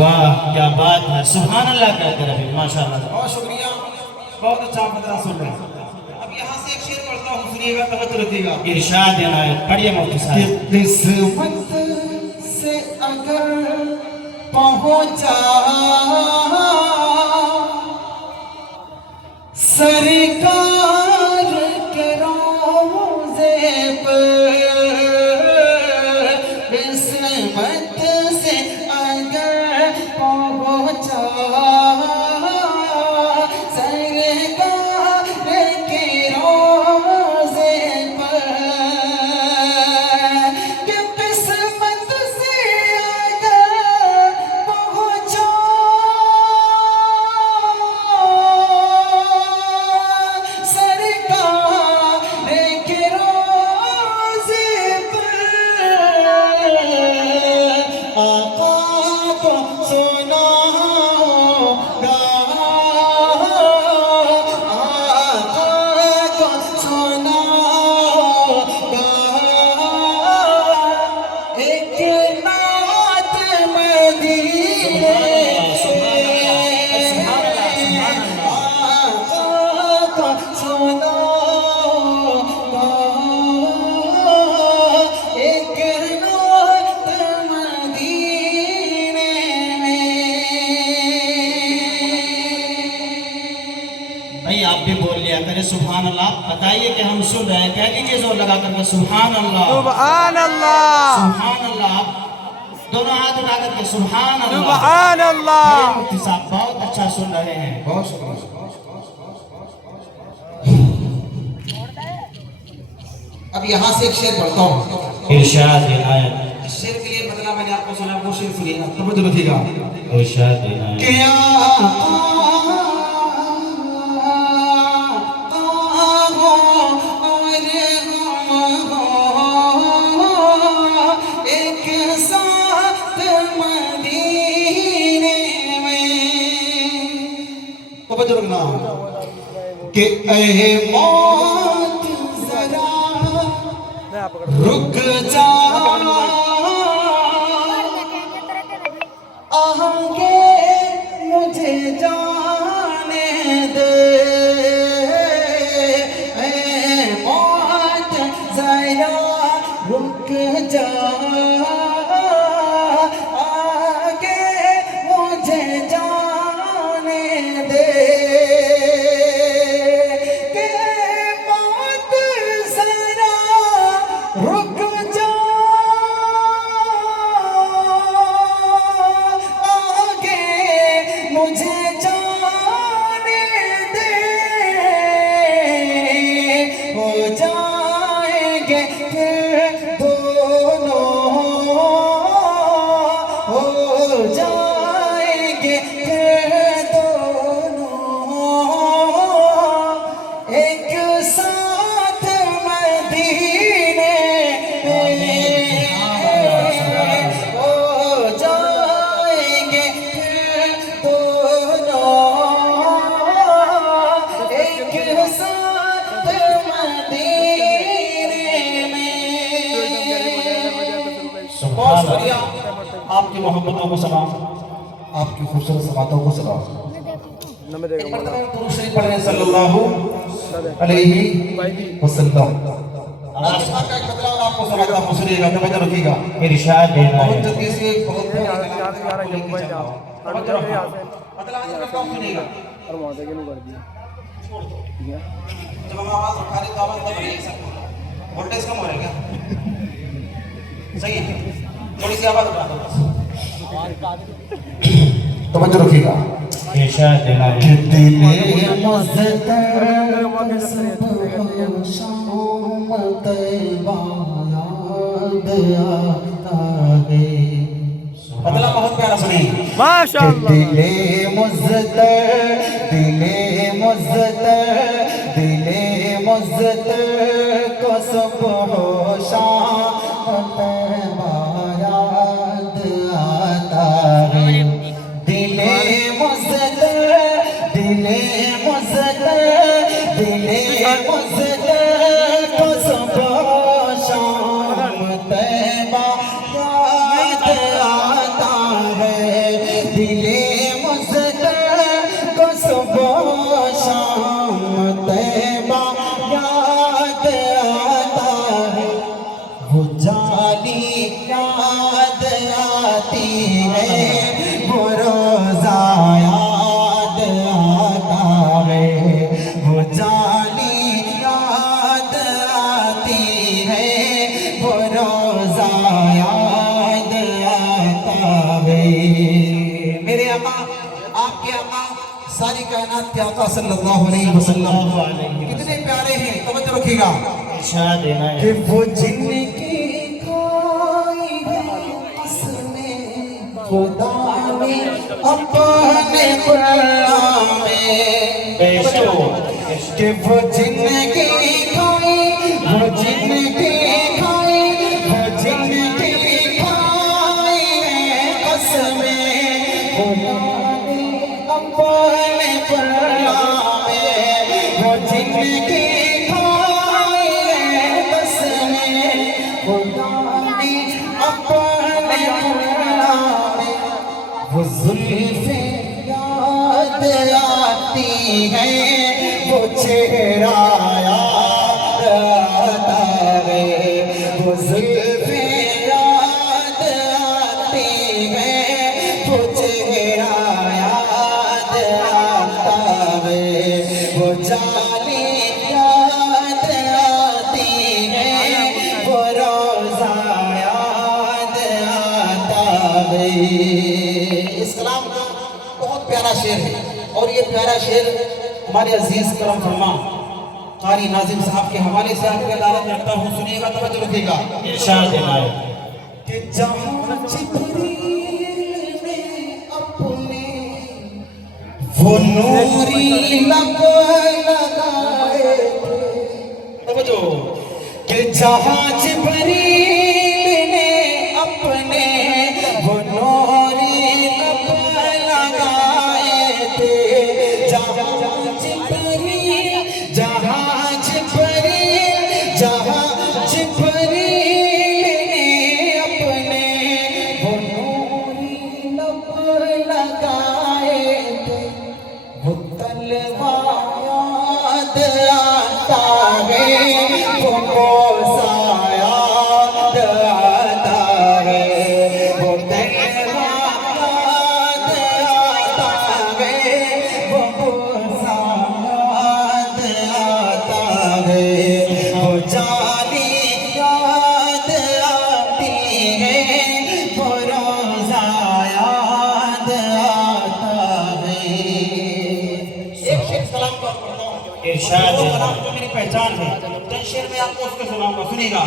واہ کیا بات ہے، سبحان اللہ کہتے رہے، ماشاءاللہ۔ بہت شکریہ، بہت اچھا مطلب سن رہے ہیں۔ اب یہاں سے ایک شعر پڑھتا ہوں، سنیے گا، توجہ رکھیے گا۔ ارشاد عنایت پڑھیے مفتی کہ صاحب۔ قسمت سے اگر پہنچا سرکار کے روضے پر، قسمت سے اگر پہنچا سرکار کے روضے پر، کہ قسمت سے اگر پہنچا سرکار کے روضے پر، آقا کو سنا ہوگا، آقا کو سنا ہوگا ایک نعت مدینے، آقا کو سنا ہوگا ایک نعت مدینے میں۔ بھائی آپ بھی بول لیا کریں سبحان اللہ، بتائیے کہ ہم سن رہے ہیں، کہہ دیجئے زور لگا کر کے سبحان اللہ سبحان اللہ، سبحان اللہ۔ آپ دونوں ہاتھ اٹھا کر کے سبحان اللہ۔ سبحان اللہ۔ مفتی صاحب بہت اچھا سن رہے ہیں۔ بہت شکریہ۔ اب یہاں سے ایک شعر پڑھتا ہوں، ارشاد عنایت اس شعر کے لیے بدلا میں نے آپ کو سنا، وہ شعر سنیے گا، توجہ رکھیے گا۔ ارشاد عنایت۔ کہ آقا ہو اور ہم ہو ایک ساتھ مدینے میں، توجہ رکھنا کہ اے موت ذرا رک جا، آگے مجھے جانے دے، اے موت ذرا رک جا، آگے مجھے جانے دے، کہ موت ذرا رک جا، آگے مجھے جانے دے، ہو جائیں گے پھر دونوں، ہو جائیں گے پھر دونوں ایک ساتھ مدینے میں، ہو جائیں گے پھر دونوں ایک ساتھ مدینے میں۔ بہت شکریہ، آپ کی محبتوں کو سلام، آپ کی خوبصورت سماعتوں کو سلام۔ ایک مرتبہ درود شریف پڑھیں صلی اللہ علیہ وسلم۔ آپ کا ایک بدلا اور آپ کو سماعتوں آپ کو سنیے گا، توجہ رکھیے گا۔ ارشاد بہت عنایت۔ جلدی سے ایک بہت بڑا کلام لے کے چلا ہوں۔ توجہ رکھنا، بدلا آج آپ سنیے گا۔ جب ہم آواز اٹھا رہے تو آواز بڑھ رہی ہے سب، وولٹیج کم ہو رہا ہے کیا؟ صحیح ہے، تھوڑی سی آواز اٹھا دو بس۔ توجہ رکھیے گا۔ ارشاد عنایت۔ کہ دل مزدر شام طیبہ یاد آتا ہے، بدلا بہت پیارا سنیں۔ ماشاءاللہ۔ دل مزدر، دل مزدر، دل مزدر کو صبح و شام طیبہ یاد آتا ہے، دل مزدر، دل مزدر، دل مزدر کو صبح و شام طیبہ یاد آتا ہے، آقا آپ کے آقا ساری کائنات کے آقا صلی اللہ علیہ وسلم کتنے پیارے ہیں، توجہ رکھیے گا ارشاد دینا ہے کہ وہ جن کی کھائی ہے قسمیں خدا نے اپنے غلام میں، بے شک کہ وہ جن کی کھائی، وہ جن کی کھائی، وہ جن کی کھائی ہے قسمیں خدا نے اپنے غلام میں، وہ جن کی کھائی ہے قسمیں خدا نے اپنے غلام میں، وہ زلفیں یاد آتی ہیں، وہ چہرہ یاد آتا ہے، وہ زلفیں یاد آتی ہیں، وہ چہرہ یاد آتا ہے، وہ جالی یاد آتی ہے، وہ روزہ یاد آتا ہے۔ اس کلام کا بہت پیارا شعر ہے، اور یہ پیارا شعر ہمارے عزیز کرم فرما قاری ناظم صاحب کے حوالے سے آپ کی عدالت رکھتا ہوں، سنیے گا، توجہ رکھیے گا ارشاد دینا ہے کہ جہاں جبریل نے اپنے وہ نوری لب لگائے تھے، توجہ، کہ جہاں جبریل نے اپنے وہ نوری لب لگائے تھے، جہاں جبریل، جہاں جبریل، جہاں جبریل نے اپنے وہ نوری لب لگائے تھے، وہ تلوار یاد آتا ہے، وہ موسیٰ یاد آتا ہے، وہ تلوار یاد آتا ہے، وہ موسیٰ یاد آتا ہے، وہ جالی یاد آتی ہے، وہ روزہ یاد آتا ہے۔ ایک شعر سلام کا پڑھتا ہوں، ارشاد وہ دینا کلام جو میری پہچان ہے، چند شعر میں آپ کو اس کو سناؤں گا، سنیے گا۔